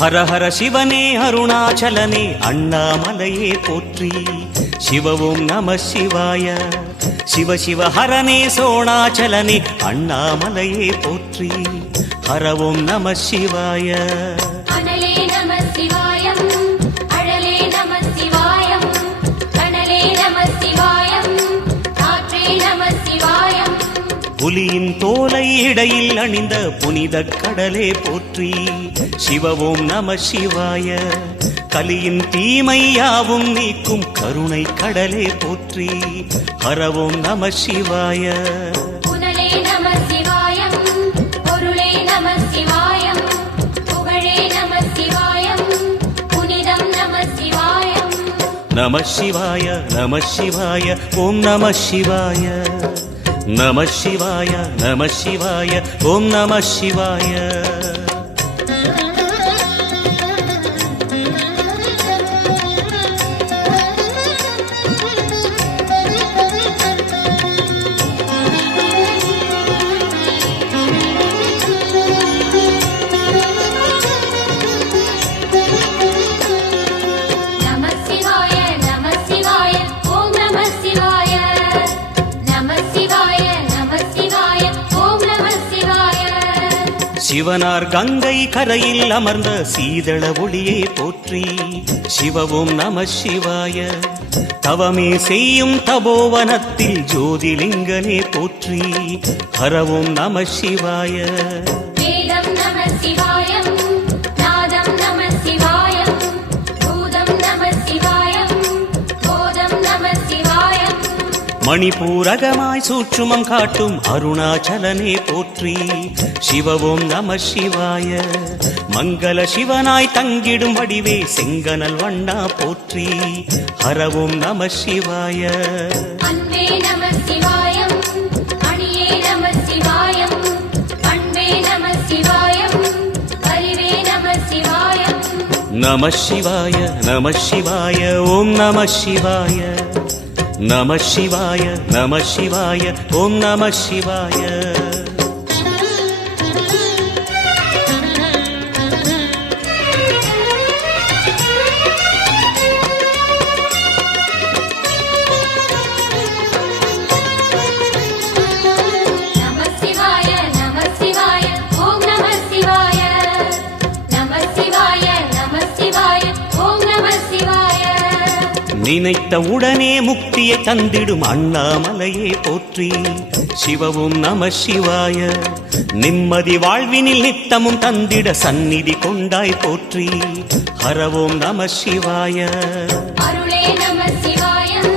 ஹர ஹர சிவனே அருணாச்சலனே அண்ணாமலையே போற்றி. சிவ ஓம் நம சிவாய. சிவ சிவ ஹரனே சோணாச்சலனே அண்ணாமலையே போற்றி. ஹர ஓம் நம சிவாய. அனலே நம சிவாயம், அழலே நம சிவாயம், கனலே நம சிவாயம், காற்றே நம சிவாயம். புலியின் தோலை இடையில் அணிந்த புனித கடலே போற்றி. சிவ ஓம் நம சிவாய. கலியின் தீமையாவும் நீக்கும் கருணை கடலே போற்றி. ஹர ஓம் நம சிவாய. புனலே நம சிவாயம், பொருளே நம சிவாயம், புகழே நம சிவாயம், புனிதம் நம சிவாயம். நம சிவாய நம சிவாய ஓம் நம சிவாய. நம சிவாய நம சிவாய ஓம் நம சிவாய. சிவனார் கங்கை கரையில் அமர்ந்த சீதள ஒளியே போற்றி. சிவ ஓம் நம சிவாய. தவமே செய்யும் தபோவனத்தில் ஜோதிலிங்கனே போற்றி. ஹர ஓம் நம சிவாய. வேதம் நம சிவாயம், நாதம் நம சிவாயம், பூதம் நம சிவாயம், போதம் நம சிவாயம். மணிபூரகமாய் சூட்சுமம் காட்டும் அருணாச்சலனே போற்றி. சிவ ஓம் நம சிவாய. மங்கள சிவனாய் தங்கிடும் வடிவே செங்கனல் வண்ணா போற்றி. ஹர ஓம் நம சிவாய. அன்பே நம சிவாயம், அணியே நம சிவாயம், பண்பே நம சிவாயம், அறிவே நம சிவாயம். நம சிவாய நம சிவாய ஓம் நம சிவாய. நம சிவாய நம சிவாய ஓம் நம சிவாய. நினைத்த உடனே முக்தியை தந்திடும் அண்ணாமலையே போற்றி. சிவ ஓம் நம சிவாய. நிம்மதி வாழ்வினில் நித்தமும் தந்திட சந்நிதி கொண்டாய் போற்றி. ஹர ஓம் நம சிவாய. அருளே நம சிவாயம்,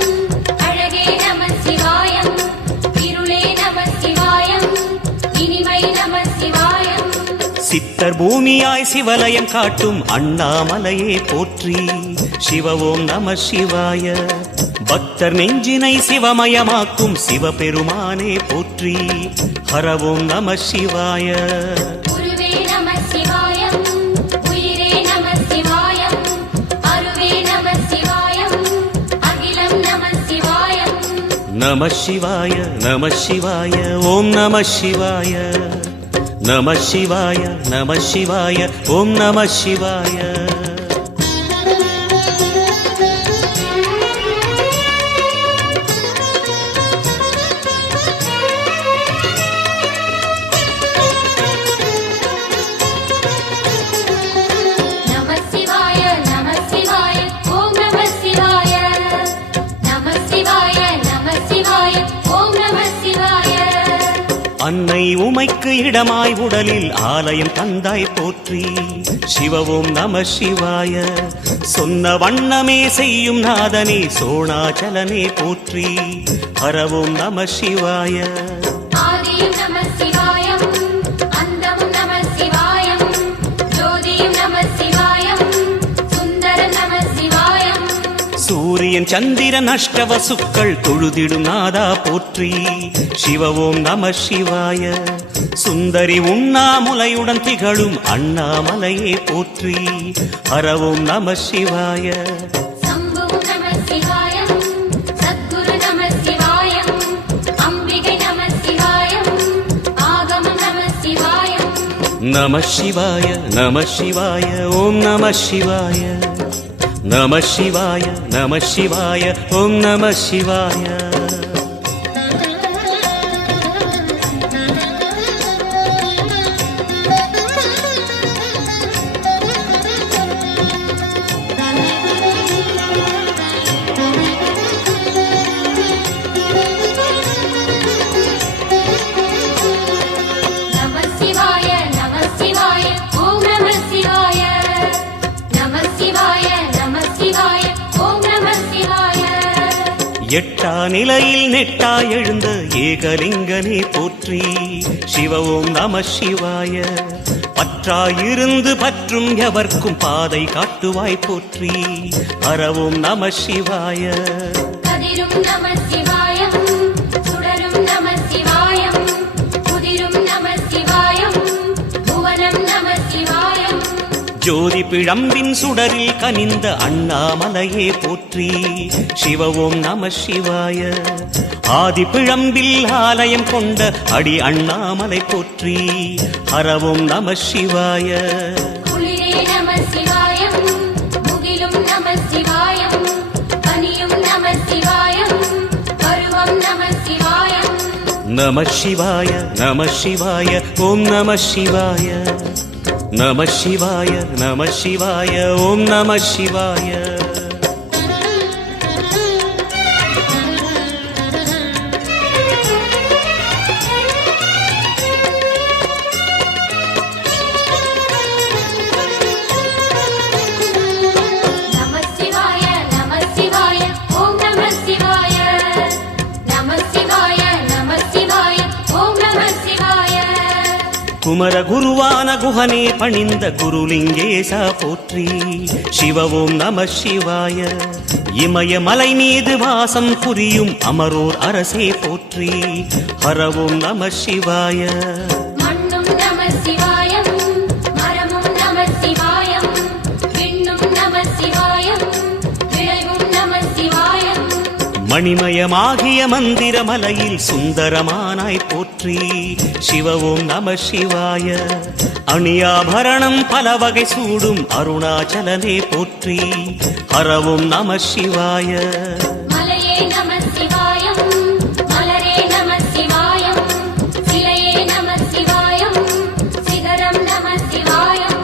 அழகே நம சிவாயம், இருளே நம சிவாயம், இனிமை நம சிவாயம். சித்தர் பூமியாய் சிவலயம் காட்டும் அண்ணாமலையே போற்றி. சிவ ஓம் நம சிவாய. பக்தர் நெஞ்சினை சிவமயமாக்கும் சிவபெருமானே போற்றி. ஹர ஓம் நம சிவாய. குருவே நம சிவாயம், உயிரே நம சிவாயம், அருவே நம சிவாயம், அகிலம் நம சிவாயம். நம சிவாய நம சிவாய ஓம் நம சிவாய. நம சிவாய நம சிவாய ஓம் நம சிவாய. அன்னை உமைக்கு இடமாய் உடலில் ஆலயம் தந்தாய் போற்றி. சிவ ஓம் நம சிவாய. சொன்ன வண்ணமே செய்யும் நாதனே சோணாச்சலனே போற்றி. ஹர ஓம் நம சிவாய. ஆதியும் நம சிவாயம், அந்தமும் நம சிவாயம், ஜோதியும் நம சிவாயம், சுந்தரம் நம சிவாயம். சூரியன் சந்திரன் அஷ்டவசுக்கள் தொழுதிடும் நாதா போற்றி. சிவ ஓம் நம சிவாய. சுந்தரி உண்ணாமுலையுடன் திகழும் அண்ணாமலையே போற்றி. ஹர ஓம் நம சிவாய. சம்பு நம சிவாயம், சத்குரு நம சிவாயம், அம்பிகை நம சிவாயம், ஆகமம் நம சிவாயம். நம சிவாய நம சிவாய ஓம் நம சிவாய நம சிவாய நம சிவாய ஓம் நம சிவாய நம சிவாய நம சிவாய ஓம் நம சிவாய நம சிவாய நம சிவாய ஓம் நம சிவாய எட்டா நிலையில் நெட்டா எழுந்த ஏகலிங்கனே போற்றி சிவ ஓம் நம சிவாய பற்றாயிருந்து பற்றும் எவர்க்கும் பாதை காட்டுவாய் போற்றி ஹர ஓம் நம சிவாய கதிரும் நம சிவாயம் சுடரும் நம சிவாயம் குதிரும் நம சிவாயம் புவனம் நம சிவாயம் ஜோதி பிழம்பின் சுடரில் கனிந்த அண்ணாமலையே போற்றி சிவ ஓம் நம சிவாய ஆதி பிழம்பில் ஆலயம் கொண்ட அடி அண்ணாமலை போற்றி ஹர ஓம் நம சிவாய குளிரே நம சிவாயம் முகிலும் நம சிவாயம் பனியும் நம சிவாயம் பருவம் நம சிவாயம் நம சிவாய நம சிவாய ஓம் நம சிவாய நம சிவாய நம சிவாய ஓம் நம சிவாய நம சிவாய நம சிவாய ஓம் நம சிவாய நம சிவாய நம சிவாய ஓம் நம சிவாய குமர குருவான குஹனே பணிந்த குருலிங்கேசா போற்றி சிவ ஓம் நம சிவாய இமயமலை மீது வாசம் புரியும் அமரோர் அரசே போற்றி ஹர ஓம் நம சிவாய மண்ணும் நம சிவாயம் மரமும் நம சிவாயம் விண்ணும் நம சிவாயம் விளைவும் நம சிவாயம் மணிமயமாகிய மந்திர மலையில் சுந்தரமானாய் போற்றி சிவ ஓம் நம சிவாய அணியாபரணம் பல வகை சூடும் அருணாச்சலனே போற்றி ஹர ஓம் நம சிவாய மலையே நம சிவாயம் மலரே நம சிவாயம் சிலையே நம சிவாயம் சிகரம் நம சிவாயம்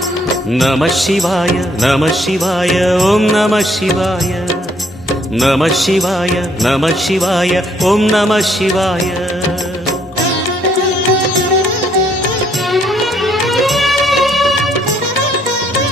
நம சிவாய நம சிவாய ஓம் நம சிவாய நம சிவாய நம சிவாய ஓம் நம சிவாய